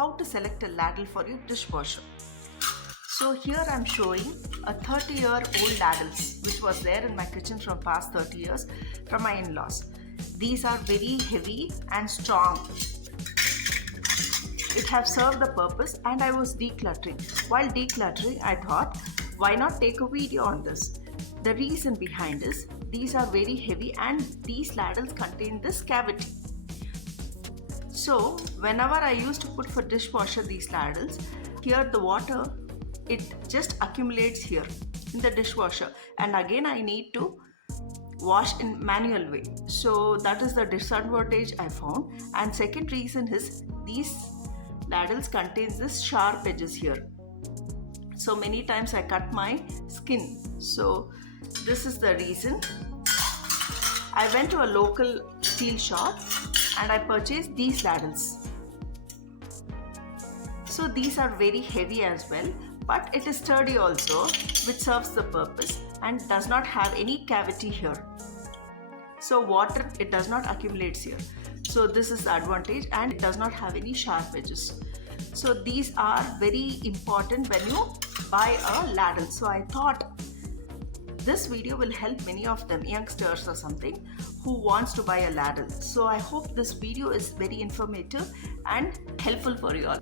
how to select a ladle for your dishwasher. So here I'm showing a 30-year-old ladles which was there in my kitchen from past 30 years from my in-laws. These are very heavy and strong. It have served the purpose and I was decluttering. While decluttering, I thought, why not take a video on this? The reason behind is these are very heavy and these ladles contain this cavity. So whenever I used to put for dishwasher these ladles, here the water, it just accumulates here in the dishwasher, and again I need to wash in manual way. So that is the disadvantage I found. And second reason is these ladles contains this sharp edges here. So many times I cut my skin. So this is the reason. I went to a local steel shop and I purchased these ladles. So these are very heavy as well, but it is sturdy also, which serves the purpose and does not have any cavity here. So water, it does not accumulate here. So this is the advantage, and it does not have any sharp edges. So these are very important when you buy a ladle. So I thought this video will help many of them, youngsters or something, who wants to buy a ladle. So I hope this video is very informative and helpful for you all.